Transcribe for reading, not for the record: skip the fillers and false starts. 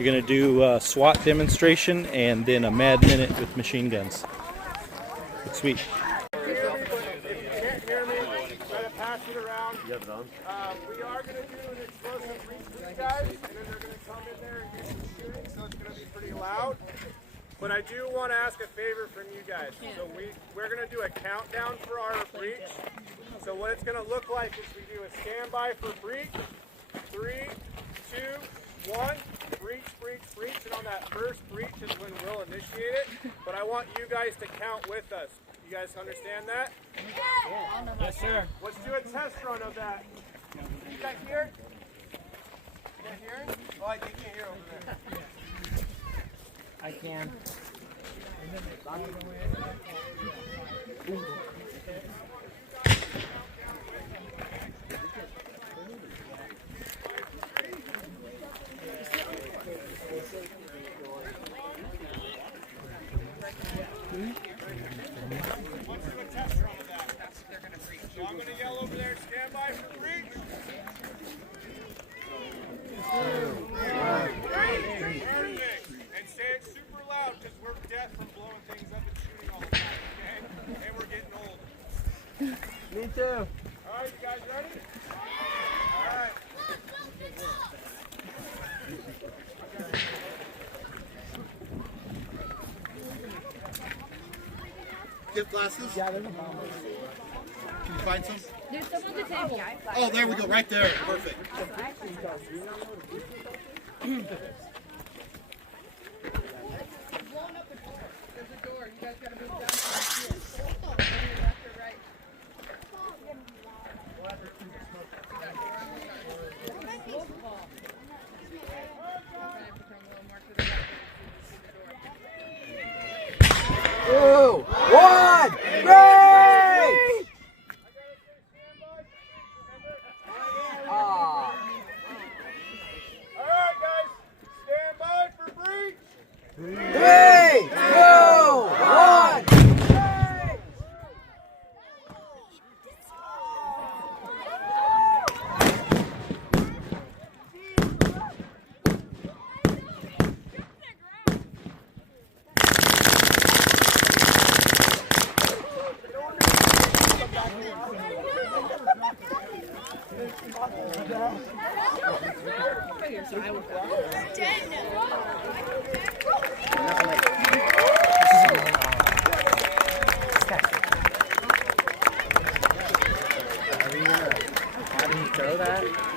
You're going to do a SWAT demonstration and then a mad minute with machine guns. It's sweet. If you can't hear me, try to pass it around. You have it on? We are going to do an explosive reach for you guys, and then they're going to come in there and do some shooting, so it's going to be pretty loud. But I do want to ask a favor from you guys. So we're going to do a countdown for our breach. So what it's going to look like is we do a standby for breach. 3, 2, 1. Breach, breach, breach. And on that first breach is when we'll initiate it. But I want you guys to count with us. You guys understand that? Yes, sir. Let's do a test run of that. You guys hear? You guys hear? Oh, I can't hear over there. I can. Let's do a test run of that. So I'm going to yell over there, stand by for breach. Perfect. And say it super loud because we're deaf from blowing things up and shooting all the time, okay? And we're getting old. Me too. All right, you guys ready? All right. Gift glasses? Yeah, there's a bomb. Can you find some? There's some on the table. Oh, there we go, right there. Perfect. Two, one, break! All right, guys. Stand by for breach. 3, 2, 1, break! Throw that.